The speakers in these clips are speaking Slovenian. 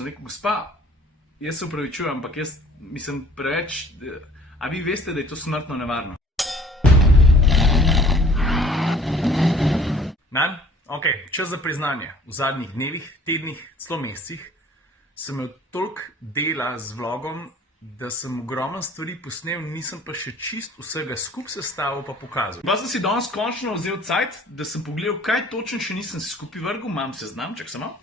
Sem rekel, gospa, jaz se upravičujem, ampak jaz mislim preveč, a vi veste, da je to smrtno nevarno? Man, ok, čas za priznanje. V zadnjih dnevih, tednih, celo mesecih sem imel toliko dela z vlogom, da sem ogromno stvari posnel, nisem pa še čist vsega skupaj sestavil pa pokazal. Pa sem si danes končno vzel cajt, da sem pogledal, kaj točno še nisem si skupaj vrgel, imam seznam, čak samo.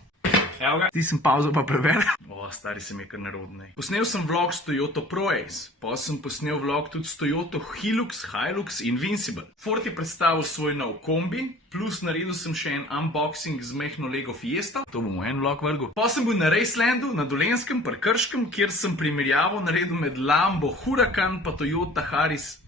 Evo ga, ti sem pauzo pa preveril. O, stari sem je kar nerodnej. Posnel sem vlog s Toyota Proace, pa sem posnel vlog tudi s Toyota Hilux, Invincible. Ford je predstavil svoj nov kombi, plus naredil sem še en unboxing z mehno Lego Fiesto, to bom v en vlog vrgel. Pa sem bil na Racelandu, na Dolenjskem, pri Krškem, kjer sem primerjavo naredil med Lambo Huracan pa Toyota Harris.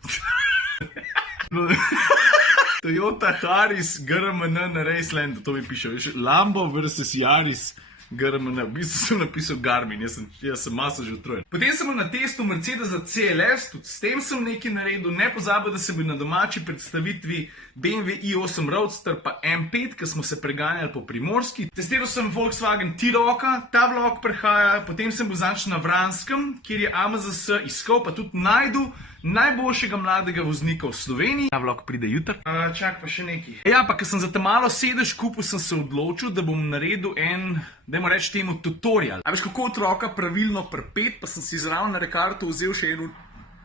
Toyota Harris GRMN na Racelandu, to mi piše, Lambo versus Yaris GRMN, v bistvu sem napisal Garmin, jaz sem masa že utrujen. Potem sem bil na testu Mercedesa CLS, tudi s tem sem nekaj naredil, ne pozabil, da sem bil na domači predstavitvi BMW i8 Roadster pa M5, ki smo se preganjali po Primorski. Testiral sem Volkswagen T-Rocka, ta vlog prehaja, potem sem bil zanč na Vranskem, kjer je AMZS iskal, pa tudi najdu najboljšega mladega voznika v Sloveniji. Ta vlog pride jutri. Čak pa še nekaj. Ja, pa ker sem za te malo sedež kupil, sem se odločil, da bom naredil en, dajmo reči temu, tutorial. A veš, kako otroka pravilno prpet, pa sem si zraven na rekartu vzel še eno,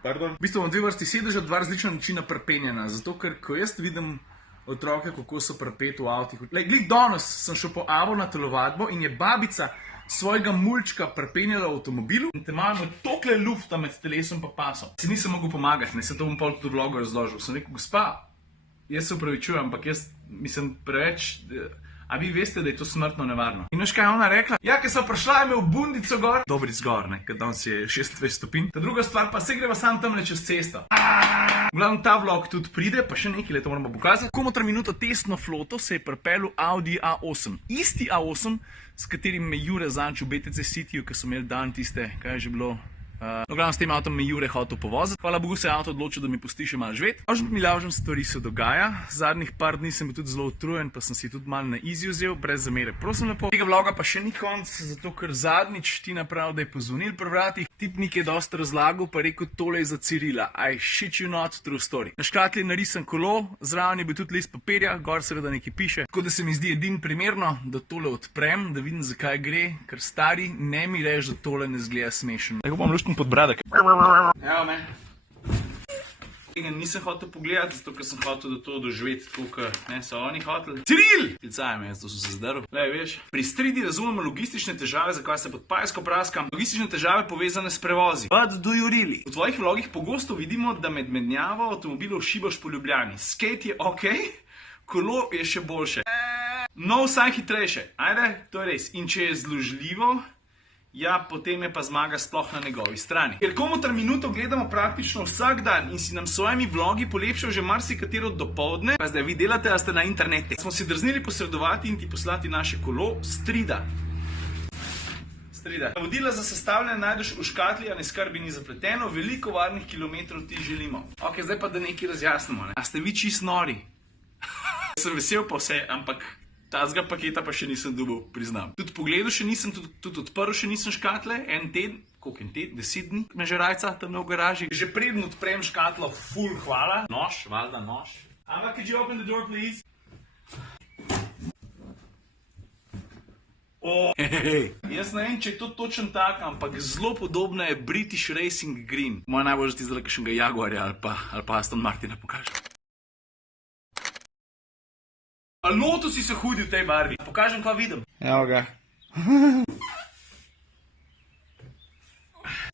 v bistvu imam dve vrsti sedeža, dva različna načina prpenjena, zato ker, ko jaz vidim otroke, kako so prpet v avtih. Glih danes sem šel po Avo na telovadbo in je babica svojega mulčka prpenjala v avtomobilu in te imamo tokle lufta med telesom pa pasom. Si nisem mogel pomagati, ne, se to bom pa tudi v vlogu razložil. Sem rekel, gospa, jaz se upravičujem, ampak jaz mislim preveč, a vi veste, da je to smrtno nevarno. In veš kaj je ona rekla? Ja, ker sem prišla, je imel bundico gor. Dobri zgor, ne, ker danes je 26 stopinj. Ta druga stvar pa se greva sam tamle čez cesto. V glavnem ta vlog tudi pride, pa še nekaj leto moramo pokazati. Komotra minuto testno floto se je pripeljal Audi A8. Isti A8, s katerim me Jure zanč v BTC Cityju, ki so imeli dan tiste, kaj je že bilo. No, glavno s tem avtom me Jure hotel povoziti. Hvala Bogu se je avto odločil, da mi pusti še malo živeti. Lažem stvari se dogaja. Zadnjih par dni sem bil tudi zelo utrujen, pa sem si tudi malo na easy vzel, brez zamere. Prosim lepo. Tega vloga pa še ni konc, zato ker zadnjič ti naprav, da je pozvonil pri vratih. Tipnik je dosta razlagal, pa rekel, tole je za Cirila. I shit you not, true story. Na škatli je narisan kolo, zraven je bil tudi list papirja, gor seveda nekaj piše. Tako da se mi zdi edin primerno, da tole odprem, da vidim, zakaj gre, ker stari, ne mi reč, da tole ne zgleda smešen. Tako bom lušten pod bradek. Evo me. Tega nisem hotel pogledati, zato ker sem hotel da to doživeti tako, ker so oni hoteli. Ciril! Klicaj me, to so se zdrl. Lej, veš, pri stridi razumemo logistične težave, zakaj se pod pajsko praskam. Logistične težave povezane s prevozi. What do you really? V tvojih vlogih pogosto vidimo, da med menjavo avtomobilov šibaš po Ljubljani. Skate je ok, kolo je še boljše. No, vsaj hitrejše. Ajde, to je res. In če je zložljivo, ja, potem je pa zmaga sploh na njegovi strani. Ker Komotra minuto gledamo praktično vsak dan in si nam s svojimi vlogi polepšal že marsikatero dopoldne, pa zdaj vi delate, a ste na internete. Smo si drznili posredovati in ti poslati naše kolo Strida. Navodila za sestavljanje najdeš v škatli, a ne skrbi, ni zapleteno, veliko varnih kilometrov ti želimo. Ok, zdaj pa da nekaj razjasnimo, ne? A ste vi čist nori? Sem vesel pa vse, ampak tazga paketa pa še nisem dobil, priznam. Tudi pogledal še nisem, tudi odprl še nisem škatle, en teden, koliko en teden, 10 dni, me že rajca tam v garaži. Že preden odprem škatlo, ful hvala. Nož, valjda nož. Ampak, could you open the door, please? Jaz ne vem, če je to točen tak, ampak zelo podobna je British Racing Green. Moja najbolj ti zdaj kakšnega Jaguarja ali pa Aston Martina pokaže. A loto si se hudi v tej barvi. Pokažem, kaj vidim. Evo ga.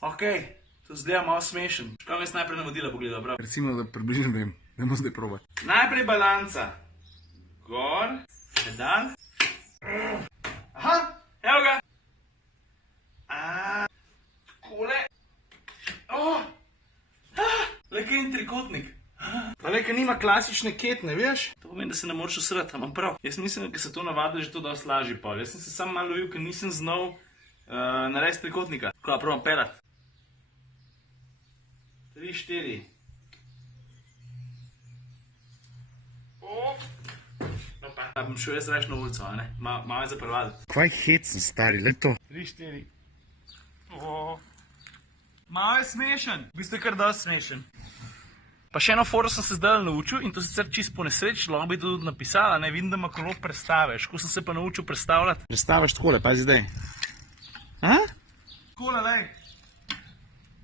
Ok, to zgleda malo smešen. Kaj me jaz najprej navodila pogledal, prav? Recimo, da približno vem. Dajmo zdaj probati. Najprej balanca. Gor, pedal. Aha, evo ga. Takole. Le kaj en trikotnik. Pa le, ker nima klasične ketne, veš? To pomeni, da se ne moreš usrati, imam prav. Jaz mislim, da se to navadi že to dosti lažji pol. Jaz sem se sam malo lovil, ker nisem znal narediti trikotnika. Tako, probam pelat. 3, 4. Opa. bom šel jaz reč na ulico, a ne? Malo je zaprvaditi. Kvaj hecen, stari, le to. 3, 4. Malo je smešen. V bistvu je kar dosti smešen. Pa še eno foro sem se zdaj naučil in to sicer čisto po nesreči, lahko bi tudi napisala, ne vidim, da ima kolo predstaveš. Ko sem se pa naučil predstavljati. Predstaviš takole, pazi zdaj. A? Takole, lej.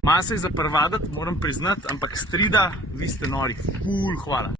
Malo se je zaprvaditi, moram priznati, ampak strida, vi ste nori. Ful, hvala.